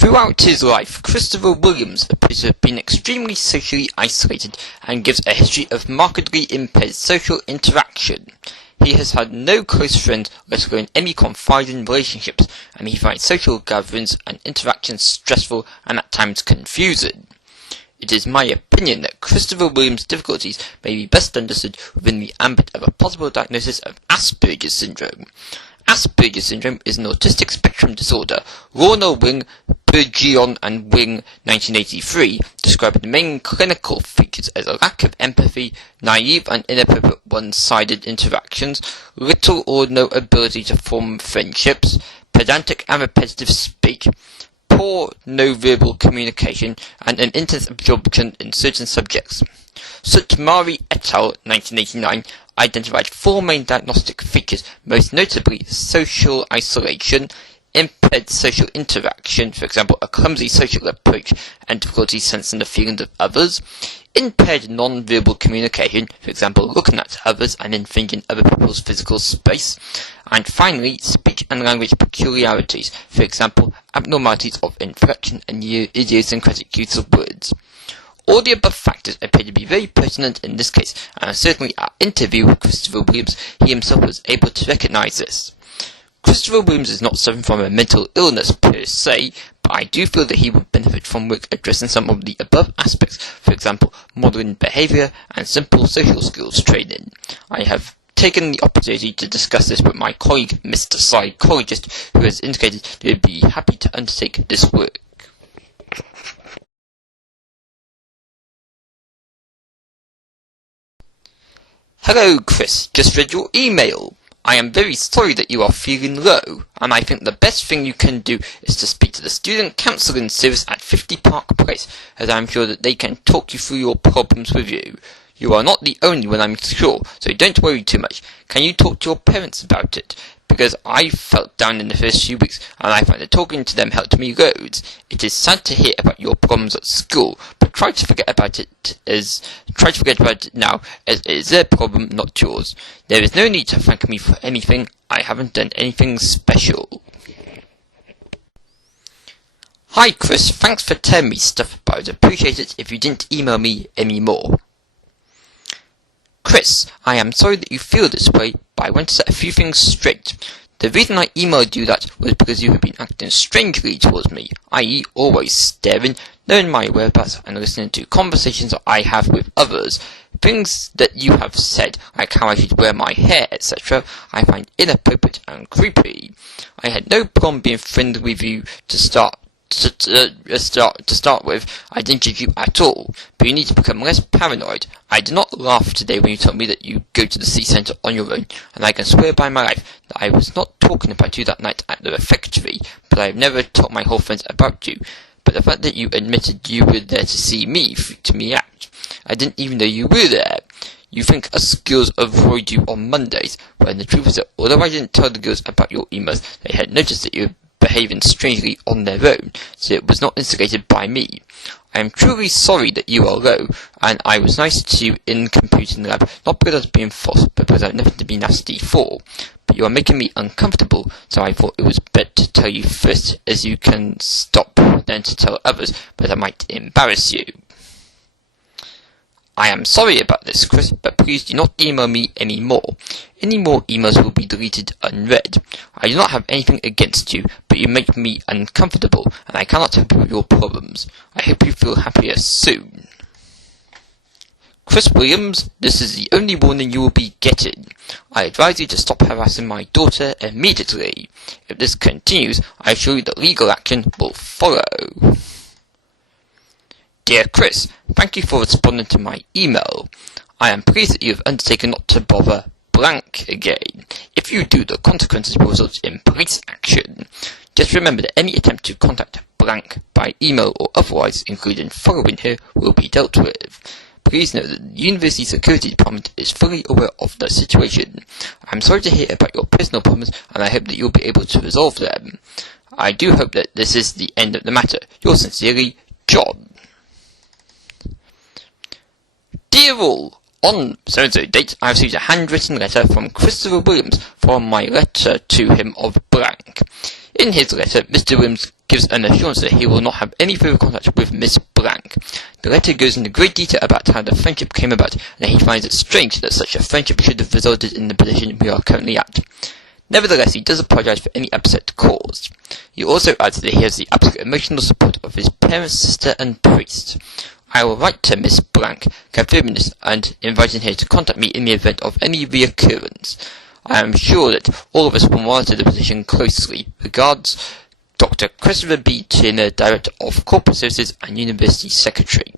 Throughout his life, Christopher Williams appears to have been extremely socially isolated and gives a history of markedly impaired social interaction. He has had no close friends, let alone any confiding relationships, and he finds social gatherings and interactions stressful and at times confusing. It is my opinion that Christopher Williams' difficulties may be best understood within the ambit of a possible diagnosis of Asperger's syndrome. Asperger's syndrome is an autistic spectrum disorder. Lorna Wing, Burgion and Wing 1983 described the main clinical features as a lack of empathy, naive and inappropriate one-sided interactions, little or no ability to form friendships, pedantic and repetitive speech, poor no-verbal communication, and an intense absorption in certain subjects. Sutmari et al. 1989 identified four main diagnostic features, most notably social isolation, impaired social interaction, for example a clumsy social approach and difficulty sensing the feelings of others, impaired non-verbal communication, for example looking at others and infringing other people's physical space, and finally speech and language peculiarities, for example abnormalities of inflection and idiosyncratic use of words. All the above factors appear to be very pertinent in this case, and certainly our interview with Christopher Williams, he himself was able to recognise this. Christopher Williams is not suffering from a mental illness per se, but I do feel that he would benefit from work addressing some of the above aspects, for example modelling behaviour and simple social skills training. I have taken the opportunity to discuss this with my colleague Mr. Psychologist, who has indicated that he would be happy to undertake this work. Hello Chris, just read your email. I am very sorry that you are feeling low, and I think the best thing you can do is to speak to the Student Counselling Service at 50 Park Place, as I am sure that they can talk you through your problems with you. You are not the only one, I'm sure, so don't worry too much. Can you talk to your parents about it? Because I felt down in the first few weeks, and I find that talking to them helped me loads. It is sad to hear about your problems at school, but try to forget about it now, as it is their problem, not yours. There is no need to thank me for anything. I haven't done anything special. Hi Chris, thanks for telling me stuff, but I'd appreciate it if you didn't email me anymore. Chris, I am sorry that you feel this way, but I want to set a few things straight. The reason I emailed you that was because you have been acting strangely towards me, i.e. always staring, knowing my whereabouts and listening to conversations that I have with others. Things that you have said, like how I should wear my hair, etc., I find inappropriate and creepy. I had no problem being friendly with you to start with. I didn't judge you at all, but you need to become less paranoid. I did not laugh today when you told me that you go to the sea centre on your own, and I can swear by my life that I was not talking about you that night at the refectory, but I have never told my whole friends about you. But the fact that you admitted you were there to see me freaked me out. I didn't even know you were there. You think us girls avoid you on Mondays, when the truth is that although I didn't tell the girls about your emails, they had noticed that you were behaving strangely on their own, so it was not instigated by me. I am truly sorry that you are low, and I was nice to you in computing lab, not because I was being false, but because I had nothing to be nasty for. But you are making me uncomfortable, so I thought it was better to tell you first, as you can stop then to tell others, but I might embarrass you. I am sorry about this, Chris, but please do not email me anymore. Any more emails will be deleted unread. I do not have anything against you, but you make me uncomfortable, and I cannot help you with your problems. I hope you feel happier soon. Chris Williams, this is the only warning you will be getting. I advise you to stop harassing my daughter immediately. If this continues, I assure you that legal action will follow. Dear Chris, thank you for responding to my email. I am pleased that you have undertaken not to bother blank again. If you do, the consequences will result in police action. Just remember that any attempt to contact blank by email or otherwise, including following her, will be dealt with. Please note that the University Security Department is fully aware of the situation. I am sorry to hear about your personal problems, and I hope that you will be able to resolve them. I do hope that this is the end of the matter. Yours sincerely, John. Dear all, on so-and-so date, I received a handwritten letter from Christopher Williams from my letter to him of blank. In his letter, Mr. Williams gives an assurance that he will not have any further contact with Miss Blank. The letter goes into great detail about how the friendship came about, and that he finds it strange that such a friendship should have resulted in the position we are currently at. Nevertheless, he does apologize for any upset caused. He also adds that he has the absolute emotional support of his parents, sister, and priest. I will write to Miss Blank, confirming this and inviting her to contact me in the event of any reoccurrence. I am sure that all of us will monitor the position closely. Regards, Dr. Christopher B. Turner, Director of Corporate Services and University Secretary.